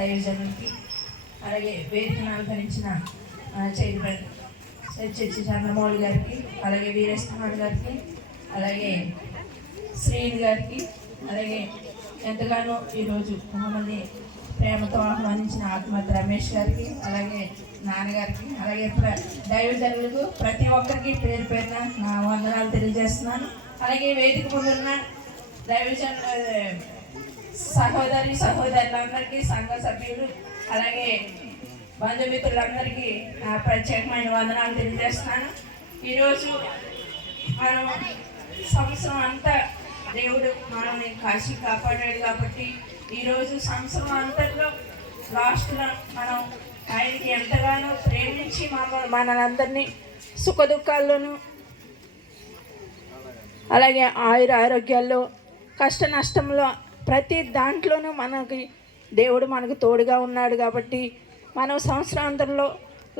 దైవజనులకి, అలాగే వేదికను అలంకరించిన చైర్మన్ చర్చి చంద్రమౌళి గారికి, అలాగే వీరేశ్వర గారికి, అలాగే శ్రీని గారికి, అలాగే ఎంతగానో ఈరోజు మమ్మల్ని ప్రేమతో ఆహ్వానించిన ఆత్మహత్య రమేష్ గారికి, అలాగే నాన్నగారికి, అలాగే దైవజనులకు ప్రతి ఒక్కరికి పేరు పేరున నా వందనాలు తెలియజేస్తున్నాను. అలాగే వేదిక ముందున్న సహోదరులందరికీ, సంఘ సభ్యులు, అలాగే బంధుమిత్రులందరికీ నా ప్రత్యేకమైన వందనాలు తెలియజేస్తున్నాను. ఈరోజు మనం సంవత్సరం అంతా దేవుడు మనల్ని కాశీ కాపాడాడు కాబట్టి ఈరోజు సంవత్సరం అంతట్లో లాస్ట్లో మనం ఆయనకి ఎంతగానో ప్రేమించి మనందరినీ సుఖ దుఃఖాల్లోనూ, అలాగే ఆరోగ్యాల్లో, కష్ట నష్టంలో, ప్రతి దాంట్లోనూ దేవుడు మనకు తోడుగా ఉన్నాడు కాబట్టి మనం సంవత్సరాంతంలో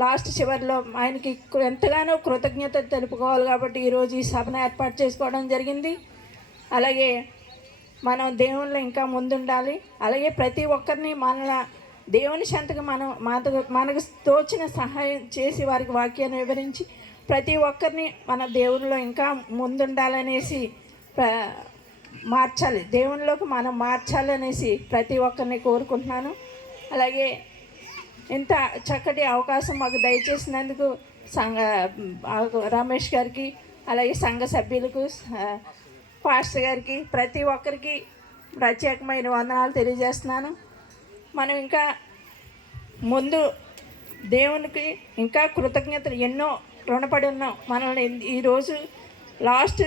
లాస్ట్ చివరిలో ఆయనకి ఎంతగానో కృతజ్ఞత తెలుపుకోవాలి. కాబట్టి ఈరోజు ఈ సభను ఏర్పాటు చేసుకోవడం జరిగింది. అలాగే మనం దేవుళ్ళు ఇంకా ముందుండాలి. అలాగే ప్రతి ఒక్కరిని దేవుని చెంతకు మనకు తోచిన సహాయం చేసి వారికి వాక్యాన్ని వివరించి ప్రతి ఒక్కరిని మన దేవునిలో ఇంకా ముందుండాలనేసి మార్చాలి, దేవునిలోకి మనం మార్చాలనేసి ప్రతి ఒక్కరిని కోరుకుంటున్నాను. అలాగే ఇంత చక్కటి అవకాశం మాకు దయచేసినందుకు రమేష్ గారికి, అలాగే సంఘ సభ్యులకు, పాస్టర్ గారికి, ప్రతి ఒక్కరికి ప్రత్యేకమైన వందనాలు తెలియజేస్తున్నాను. మనం ఇంకా ముందు దేవునికి ఇంకా కృతజ్ఞతలు ఎన్నో రుణపడి ఉన్నాం. మనల్ని ఈరోజు లాస్ట్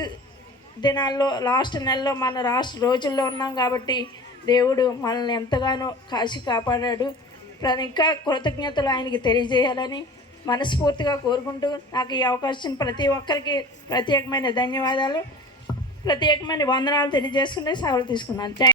దినాల్లో, లాస్ట్ నెలలో, మన లాస్ట్ రోజుల్లో ఉన్నాం కాబట్టి దేవుడు మనల్ని ఎంతగానో కాశీ కాపాడాడు. ఇంకా కృతజ్ఞతలు ఆయనకి తెలియజేయాలని మనస్ఫూర్తిగా కోరుకుంటూ నాకు ఈ అవకాశం ప్రతి ఒక్కరికి ప్రత్యేకమైన ధన్యవాదాలు, ప్రత్యేకమైన వందనాలు తెలియజేసుకునే సెలవు తీసుకున్నాను.